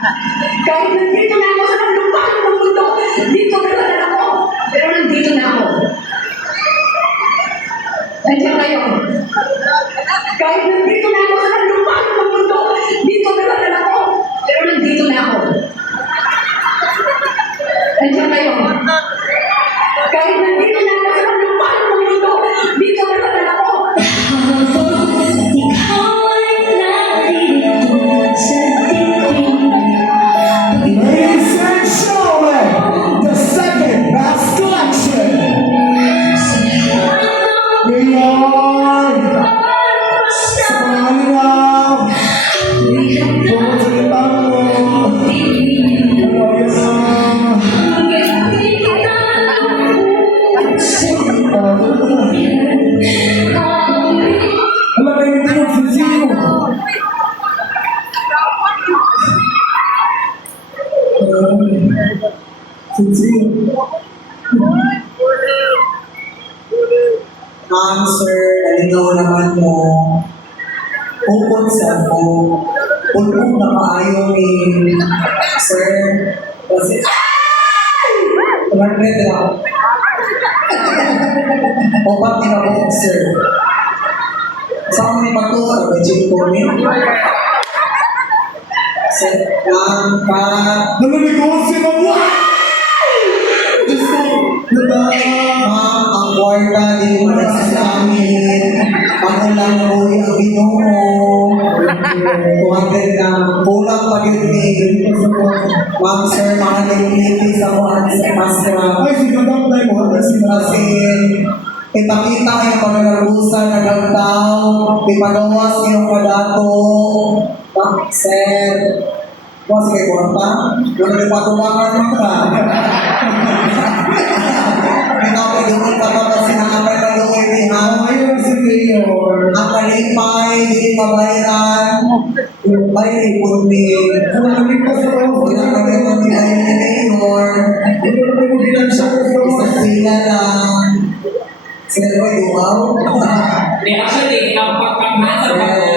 Kahit nandito na ako sa lupa ng mundo, dito na lang ako. Pero nandito na ako. Nandiyan kayo. Kahit nandito na ako sa lupa ng mundo, dito na lang ako. Pero nandito na ako. Nandiyan kayo. Kahit nandito na ako sa lupa ng mundo, dito na lang ako. Ladies and gentlemen, the second best collection. We are Smile. Hello, baby, thanks to see you. Ma'am, sir, nalinaw naman mo. Upod sa ako. Pulpong na maayo ni sir. Kasi, Tumarnet lang. Opat ni ako, sir. Saan mo ni pagtuwa? Medyo ko ni. Sir, Naliligaw si Mama! Diyos ko, Ma'am, ang kwarta di mo na sa amin. Ako lang mo yung Ginoo. 200 na. Kulang pa yun ni. Ma'am, sir, mga nililitis ako ang masra. ay, si Madam Tay mo, si Kasi, ipakita ang pagkakarusan na gagdaw. Ipagawas yung padato. Sir, kung sige kwarta, wala rin patulangan mo ka. Pinapagawin pa ba kasi nakapagawin ni Ayun si Mayor. ang kalipay, hindi pabayaran. Bayari po ni Nalagay pa sa ako. pinapagawin ni Mayor. Hindi ko na bilang siya ko sa Isang sila lang. Sila ba duwaw? Actually, ang pagpapasok ako,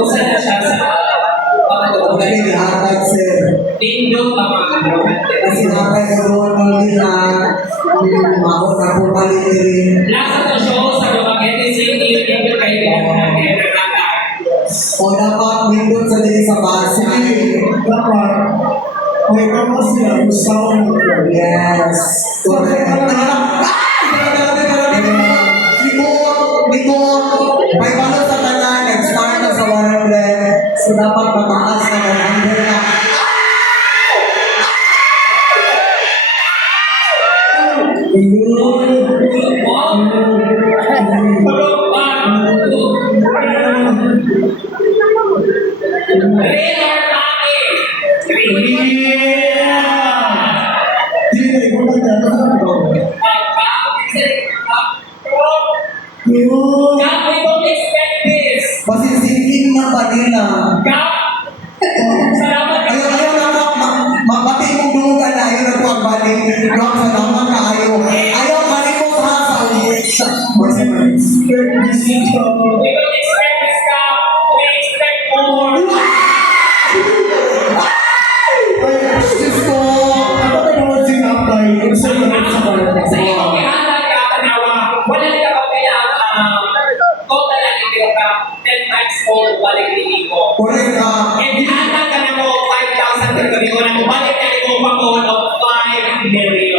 usa na siya sa Huwag na rin ihatag, sir. nindot ang mga Kasi nakagawin ng lihat. Ako na po rin. Nasa to show sa mga medicine yung kaibigan natin na O dapat nindot sa dili sa base. Dapat, may kama sila, gusto ko. Yes. Correct. Before, may balo sa tanan, nag-start na sa 100. So dapat mataas na 100 na. Hindi na ikaw na gano'n. Yun. Masisingin na ba nila? Ayaw na mabati mong dulugan na ayaw na ito ang balik. Rock sa naman na ayaw. Ayaw balik mo ha sa Ay, Diyos ko. Ano ba naman sinapay? Isa na rin sa barang. Correct ka.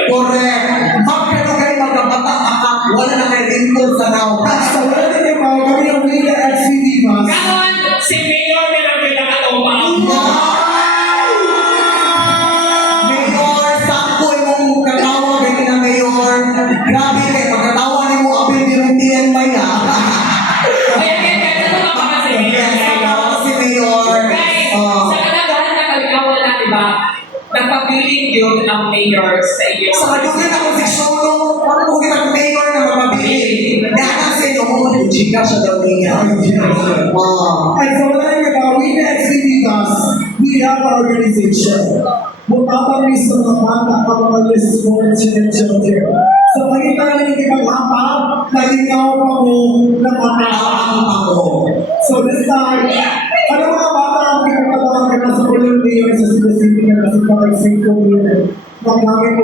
Correct. Bakit ka kayo magkabata akak? Wala na kayo input sa now. Sa wala din yung mga kami ang Willa LCD mas. Si Mayor na lang pinakatawang Mayor, sakto yung katawa kay na Mayor. Grabe kay pagkatawa ni mo apil ni Rundian ba ya? Si Mayor. Sa kanagahan na kalikawan na, di ba? Nagpabiling yun ang mayor sa iyo. Sa kadugan ako si Shono, ano mo kita Mayor na mapabili? Dahil sa inyo, chika siya daw niya. Ay, sa wala din yung mga Willa LCD mas, we have an organization. Magpapamis ng mga bata ang mga list for children. Sa pagitan ng ipaghapag, nalinaw ako ng mga ako. So this time, ano mga bata ang pinagtawagan na sa volunteer sa may career. Magamit mo